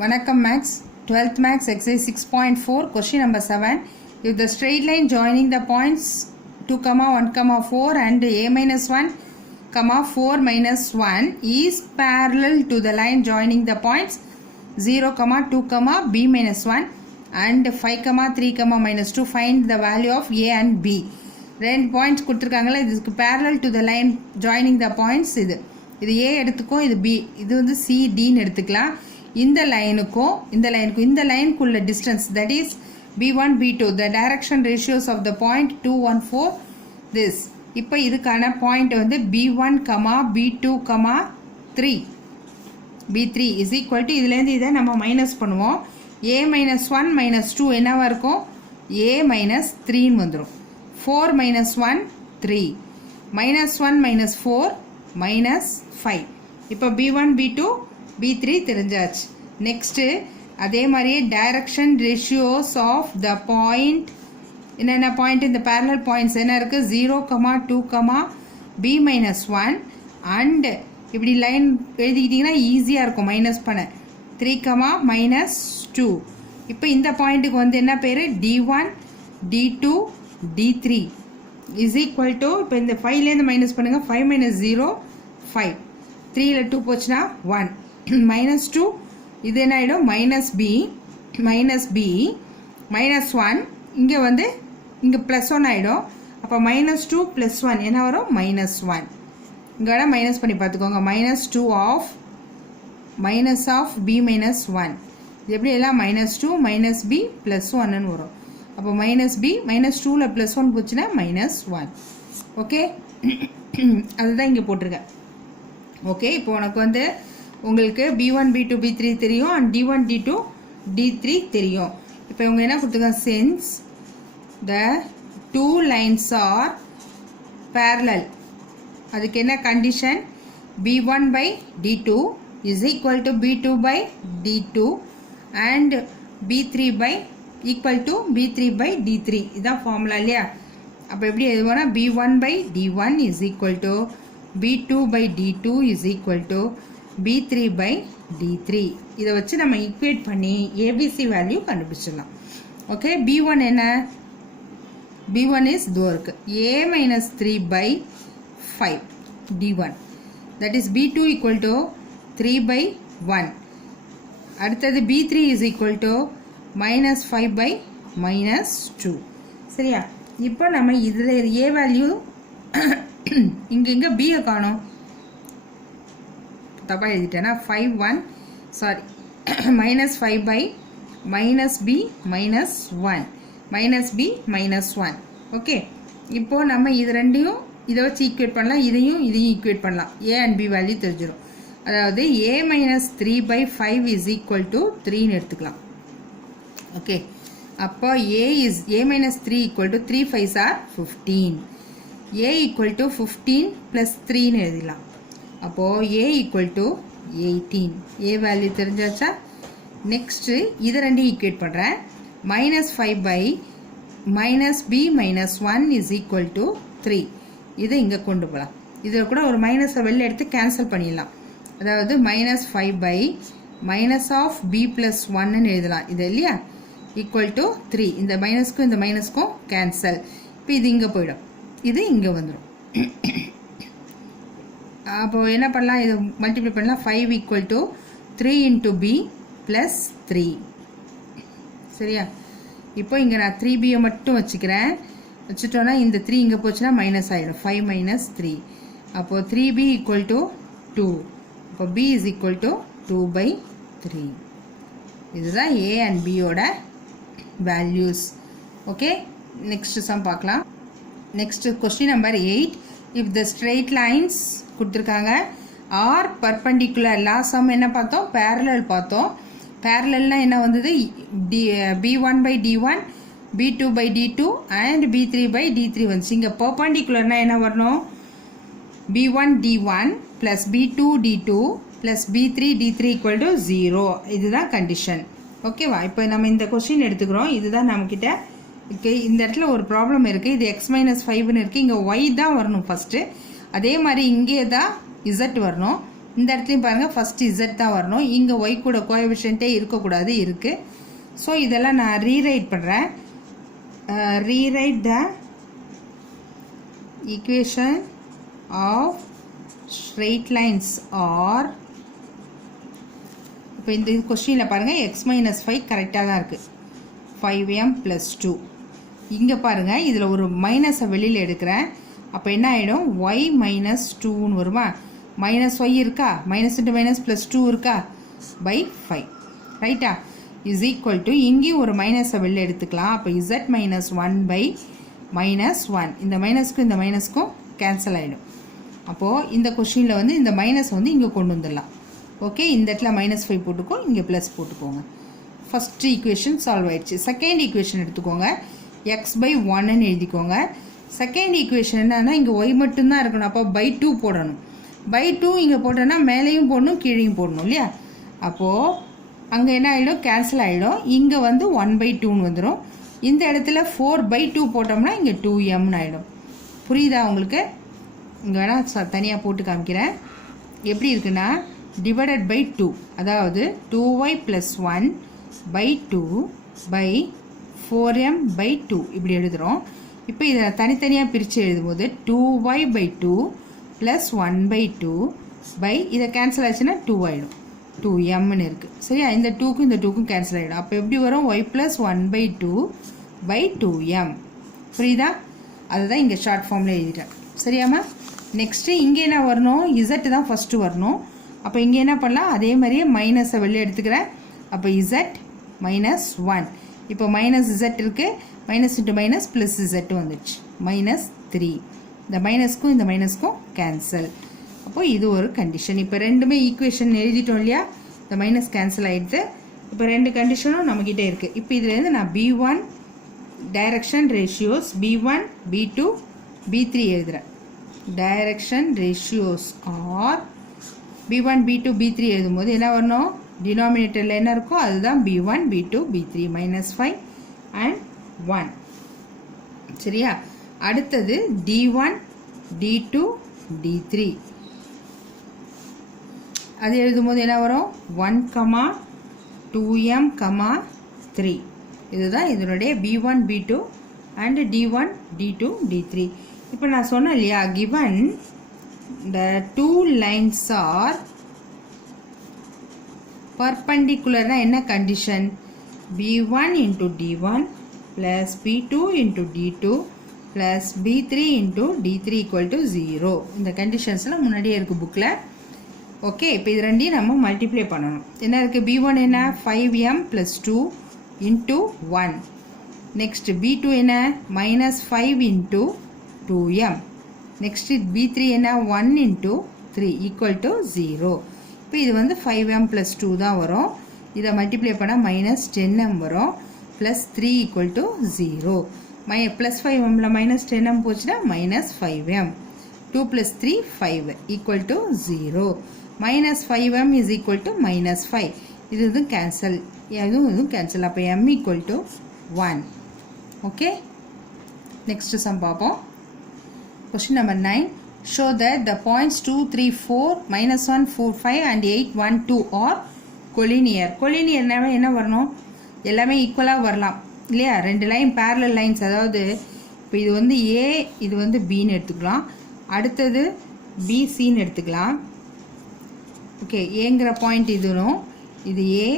Vanakkam Max, 12th Max, exercise 6.4, question number 7. If the straight line joining the points 2, 1, 4 and a minus 1, 4 minus 1 is parallel to the line joining the points 0, 2, b minus 1 and 5, 3, minus 2, find the value of a and b. ரெண்டு points கொடுத்துருக்காங்களா, இதுக்கு parallel to the line joining the points இது a எடுத்துக்கும், இது b, இது வந்து c dன்னு எடுத்துக்கலாம். இந்த லைனுக்கும் இந்த லைனுக்குள்ள distance that is b1 b2 the direction ratios of the point 2, 1, 4 this. இப்போ இதுக்கான பாயிண்ட் வந்து b1, b2, 3 b3 is equal to இதுலேருந்து இதை நம்ம மைனஸ் பண்ணுவோம். a minus 1 minus 2 என்னவா இருக்கும், a minus 3 வந்துடும். 4 minus 1 3 minus 1 minus 4 minus 5. இப்போ b1 b2 b3 தெரிஞ்சாச்சு. நெக்ஸ்ட்டு அதே மாதிரியே direction ratios of the point என்னென்ன பாயிண்ட் இந்த பேரலல் பாயிண்ட்ஸ் என்ன இருக்குது 0, 2, b minus 1 அண்ட் இப்படி லைன் எழுதிக்கிட்டிங்கன்னா ஈஸியாக இருக்கும் மைனஸ் பண்ண 3, minus 2. இப்போ இந்த பாயிண்ட்டுக்கு வந்து என்ன பேர் d1 d2 d3 is equal to இப்போ இந்த 5லேருந்து மைனஸ் பண்ணுங்கள் 5 minus 0 5 3ல் 2 போச்சுன்னா 1 minus 2 இது என்ன ஆகிடும் மைனஸ் b minus 1 இங்கே வந்து இங்கே ப்ளஸ் 1 ஆகிடும். அப்போ minus 2 plus 1 என்ன வரும் minus 1. இங்கே வேணால் மைனஸ் பண்ணி பார்த்துக்கோங்க minus 2 of minus of b minus 1 இது எப்படி எல்லாம் minus 2 minus b plus 1ன்னு வரும். அப்போ minus b minus 2ல் plus 1 போச்சுன்னா minus 1. ஓகே, அதுதான் இங்கே போட்டிருக்கேன். ஓகே, இப்போ உனக்கு வந்து உங்களுக்கு b1 b2 b3 தெரியும் அண்ட் d1 d2 d3 தெரியும். இப்போ இவங்க என்ன கொடுத்துருக்காங்க, since the two lines are parallel அதுக்கு என்ன condition b1 by d2 is equal to b2 by d2 and b3 by equal to b3 by d3 இதான் formula இல்லையா. அப்போ எப்படி எழுதுவோம்னா b1 by d1 is equal to b2 by d2 is equal to b3 by d3. இதை வச்சு நம்ம equate பண்ணி ABC value கண்டுபிடிச்சிடலாம். Okay, b1 என்ன, b1 is இதுவும் இருக்கு a minus 3 by 5 d1 that is b2 equal to 3 by 1. அடுத்தது b3 is equal to minus 5 by minus 2. சரியா, இப்போ நம்ம இதில் a வேல்யூ இங்கே b காணும், தப்பாக எழுதிட்டேன்னா 5 minus 5 by minus b minus 1 minus b minus 1. Okay, இப்போது நம்ம இது ரெண்டையும் இதை வச்சு ஈக்குவேட் பண்ணலாம், இதையும் ஈக்குவேட் பண்ணலாம், a and b வேல்யூ தெரிஞ்சிடும். அதாவது a minus 3 by 5 is equal to 3ன்னு எடுத்துக்கலாம். ஓகே, அப்போ a minus 3 equal to 3 5s are 15. a equal to 15 plus 3ன்னு எழுதிடலாம். அப்போது a equal to 18. a value தெரிஞ்சாச்சா. நெக்ஸ்ட்டு இது ரெண்டையும் ஈக்குவேட் பண்ணுறேன். minus 5 by minus b minus 1 is equal to 3. இதை இங்கே கொண்டு போகலாம். இதில் கூட ஒரு மைனஸை வெளில எடுத்து கேன்சல் பண்ணிடலாம். அதாவது minus 5 by minus of b plus 1ன்னு எழுதலாம் இது இல்லையா, ஈக்குவல் டு 3. இந்த மைனஸ்க்கும் கேன்சல். இப்போ இது இங்கே போயிடும், இது இங்கே வந்துடும். அப்போது என்ன பண்ணலாம், இது மல்டிப்ளை பண்ணலாம். 5 equal to 3 into b plus 3. சரியா, இப்போ இங்கே நான் 3bயை மட்டும் வச்சுட்டோன்னா இந்த 3 இங்கே போச்சுன்னா மைனஸ் ஆகிடும், 5 minus 3. அப்போது 3b equal to 2. இப்போ b is equal to 2 by 3. இதுதான் a and b ஓட வேல்யூஸ். ஓகே, நெக்ஸ்ட் சம் பார்க்கலாம். Next question number 8. If the straight lines கொடுத்துருக்காங்க ஆர் பர்பண்டிகுலர், லாஸ்ட் சம் என்ன பார்த்தோம், பேரலல் பார்த்தோம். பேரலல்னால் என்ன வந்தது, b1 by d1 b2 by d2 and b3 by d3 வந்துச்சு. இங்கே பர்பண்டிகுலர்னால் என்ன வரணும், b1 d1 plus b2 d2 plus b3 d3 equal to 0. இதுதான் கண்டிஷன். ஓகேவா, இப்போ நம்ம இந்த கொஸ்டின் எடுத்துக்கிறோம். இதுதான் நம்மக்கிட்ட ஓகே, இந்த இடத்துல ஒரு ப்ராப்ளம் இருக்குது. இது x minus 5ன்னு இருக்குது, இங்கே y தான் வரணும் ஃபஸ்ட்டு. அதே மாதிரி இங்கே தான் z வரணும். இந்த இடத்துலையும் பாருங்கள் ஃபஸ்ட்டு இசட் தான் வரணும். இங்கே ஒய் கூட கோஎஃபிஷியன்ட்டே இருக்கக்கூடாது, இருக்குது. ஸோ இதெல்லாம் நான் ரீரைட் பண்ணுறேன். Rewrite the equation of straight lines are, இப்போ இந்த கொஸ்டினில் பாருங்கள் x minus 5 கரெக்டாக தான் இருக்குது. 5m plus 2. இங்கே பாருங்கள் இதில் ஒரு மைனஸை வெளியில் எடுக்கிறேன். அப்போ என்ன ஆகிடும், y minus 2ன்னு வருமா. மைனஸ் y இருக்கா, மைனஸ் இன்ட்டு மைனஸ் ப்ளஸ் 2 இருக்கா, பை 5 ரைட்டா, இஸ் ஈக்குவல் டு இங்கேயும் ஒரு மைனஸை வெளியில் எடுத்துக்கலாம். அப்போ z minus 1 பை மைனஸ் 1. இந்த மைனஸ்க்கும் இந்த மைனஸ்க்கும் கேன்சல் ஆகிடும். அப்போது இந்த கொஷினில் வந்து இந்த மைனஸ் வந்து இங்கே கொண்டு வந்துடலாம். ஓகே, இந்த இடத்துல -5 போட்டுக்கோ, இங்கே ப்ளஸ் போட்டுக்கோங்க. ஃபஸ்ட்டு ஈக்குவேஷன் சால்வ் ஆயிடுச்சு. செகண்ட் ஈக்குவேஷன் எடுத்துக்கோங்க, x/1ன்னு எழுதிக்கோங்க. செகண்ட் ஈக்குவேஷன் என்னன்னா இங்கே y மட்டும்தான் இருக்கணும். அப்போ /2 போடணும். /2 இங்கே போட்டோன்னா மேலேயும் போடணும் கீழேயும் போடணும் இல்லையா. அப்போது அங்கே என்ன ஆகிடும், கேன்சல் ஆகிடும். இங்கே வந்து 1/2ன்னு வந்துடும். இந்த இடத்துல 4/2 போட்டோம்னா இங்கே 2mன்னு ஆகிடும். புரியுதா உங்களுக்கு? இங்கே வேணால் தனியாக போட்டு காமிக்கிறேன். எப்படி இருக்குன்னா டிவைடட் பை 2, அதாவது 2y + 1/2 பை 4m/2 இப்படி எழுதுகிறோம். இப்போ இதை தனித்தனியாக பிரித்து எழுதும்போது 2y/2 + 1/2 பை இதை கேன்சல் ஆச்சுன்னா 2 ஆகிடும், 2mன்னு இருக்குது. சரியா, இந்த 2க்கும் இந்த 2க்கும் கேன்சல் ஆகிடும். அப்போ எப்படி வரும், y + 1/2/2m. புரியுதா? அதுதான் இங்கே ஷார்ட் ஃபார்மில் எழுதிட்டேன். சரியாம்மா? நெக்ஸ்ட்டு இங்கே என்ன வரணும், இசட் தான் ஃபஸ்ட்டு வரணும். அப்போ இங்கே என்ன பண்ணலாம், அதே மாதிரியே மைனஸை வெளியே எடுத்துக்கிறேன். அப்போ z -1. இப்போ மைனஸ் z இருக்குது, minus into minus plus z வந்துடுச்சு, -3. இந்த மைனஸ்க்கும் இந்த மைனஸ்க்கும் கேன்சல். அப்போது இது ஒரு கண்டிஷன். இப்போ ரெண்டுமே ஈக்குவேஷன் எழுதிட்டோம் இல்லையா, இந்த மைனஸ் கேன்சல் ஆகிடுது. இப்போ ரெண்டு கண்டிஷனும் நம்மக்கிட்டே இருக்குது. இப்போ இதுலேருந்து நான் B1 direction ratios B1 B2 B3 எழுதுகிறேன். Direction ratios R B1 B2 B3 எழுதும்போது என்ன வரணும், டினாமினேட்டரில் என்ன இருக்கோ அதுதான் B1 B2 B3 -5 and 1. சரியா, அடுத்தது D1 D2 D3 அது எழுதும்போது என்ன வரும், 1, 2m, 3. இதுதான் இதனுடைய B1 B2 and D1 D2 D3. இப்போ நான் சொன்னேன் இல்லையா, given the two lines are perpendicular னா என்ன condition, B1 into D1 plus B2 into D2 plus B3 into D3 equal to 0. இந்த கண்டிஷன்ஸ்லாம் முன்னாடியே இருக்குது புக்கில். ஓகே, இப்போ இது ரெண்டையும் நம்ம மல்டிப்ளை பண்ணணும். என்ன இருக்குது, B1 என்ன 5m + 2 into 1. நெக்ஸ்ட் B2 என்ன -5 into 2m. நெக்ஸ்ட் B3 என்ன 1 into 3 equal to 0. இப்போ இது வந்து 5m + 2 தான் வரும். இதை மல்டிப்ளை பண்ணால் -10m வரும், +3 equal to 0. +5m -10m போச்சுன்னா -5m. 2 + 3 5 equal to 0. -5m is equal to -5. இது கேன்சல், இதுவும் கேன்சல். அப்போ m equal to 1. Okay, next sum பார்ப்போம். Question number 9. Show that the points 2, 3, 4, -1, 4, 5 and 8, 1, 2 are collinear. collinearனாவே என்ன வரணும், எல்லாமே ஈக்குவலாக வரலாம் இல்லையா. ரெண்டு லைன் parallel lines, அதாவது இப்போ இது வந்து A, இது வந்து Bன்னு எடுத்துக்கலாம். அடுத்தது BCன்னு எடுத்துக்கலாம். ஓகே, ஏங்கிற பாயிண்ட் இதுனும், இது A,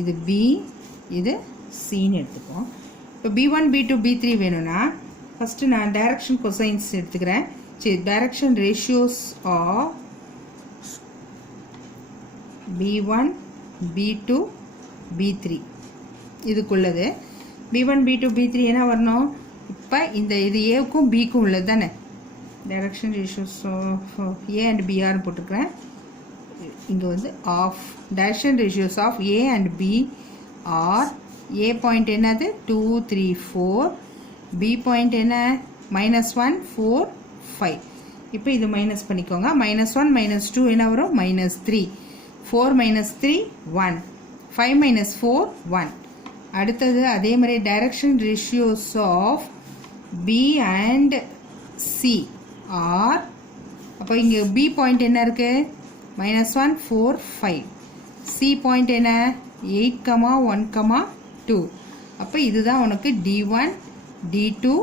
இது B, இது Cன்னு எடுத்துப்போம். இப்போ B1 B2 B3 வேணும்னா ஃபஸ்ட்டு நான் டைரக்ஷன் கொசைன்ஸ் எடுத்துக்கிறேன். சரி, direction ratios of B1 B2 B3 இதுக்குள்ளது. B1 B2 B3 என்ன வரணும், இப்போ இந்த இது ஏவுக்கும் பிக்கும் உள்ளது தானே. Direction ratios of A and B ஆர்னு போட்டுக்கிறேன். இங்கே வந்து of direction ratios of A and B are, A point என்னது 2, 3, 4, B பாயிண்ட் என்ன -1, 4, 5. இப்போ இது மைனஸ் பண்ணிக்கோங்க. -1 -2 என்ன வரும், -3. 4 -3 1, 5 -4 1. அடுத்தது அதே மாதிரி direction ratios of B and C are, அப்போ இங்கே B பாயிண்ட் என்ன இருக்குது -1 4 5. C பாயிண்ட் என்ன 8, 1, 2. அப்போ இதுதான் உனக்கு D1 D2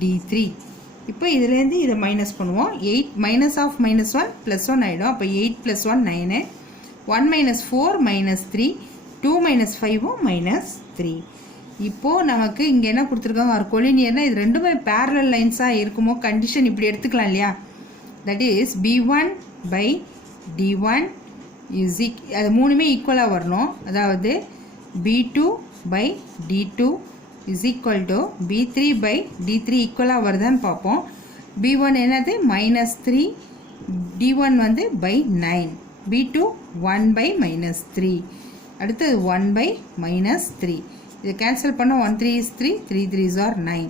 D3. இப்போ இதுலேருந்து இதை மைனஸ் பண்ணுவோம். 8 -1 +1 ஆகிடும். அப்போ 8 + 1 9. 1 - 4 -3. 2 - 5 -3. இப்போது நமக்கு இங்கே என்ன கொடுத்துருக்காங்க, ஒரு கொலினியர்னால் இது ரெண்டுமே பேரலல் லைன்ஸாக இருக்குமோ கண்டிஷன் இப்படி எடுத்துக்கலாம் இல்லையா. That is B1 by D1 அது மூணுமே ஈக்குவலாக வரணும். அதாவது B2 by D2 is equal to B3 by D3 ஈக்குவலாக வருதான்னு பார்ப்போம். B1 என்னது -3, D1 வந்து by 9, B2 1 by -3, அடுத்தது 1 by -3. இதை கேன்சல் பண்ண 1 3 is 3, 3 3s are 9.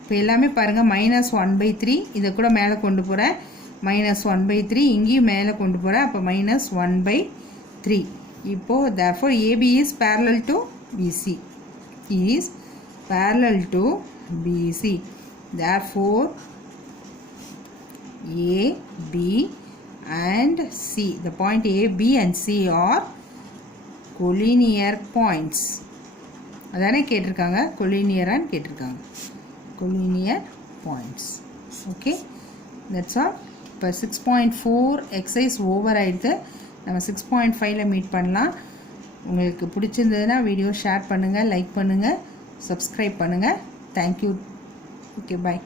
இப்போ எல்லாமே பாருங்கள் -1/3 இதை கூட மேலே கொண்டு போகிறேன். -1/3 இங்கேயும் மேலே கொண்டு போகிறேன். அப்போ -1/3. இப்போது therefore AB is parallel to BC. Is parallel to BC. Therefore A, B and C, the point A, B and C are collinear points. அதானே கேட்டிருக்காங்க, கொலினியரான்னு கேட்டிருக்காங்க. collinear points. Okay, that's all. இப்போ 6.4 எக்ஸசைஸ் ஓவர் ஆகிடுது. நம்ம 6.5ல் meet பண்ணலாம். உங்களுக்கு பிடிச்சிருந்ததுன்னா video share பண்ணுங்கள், லைக் பண்ணுங்கள், சப்ஸ்கிரைப் பண்ணுங்கள். தேங்க்யூ. ஓகே, பாய்.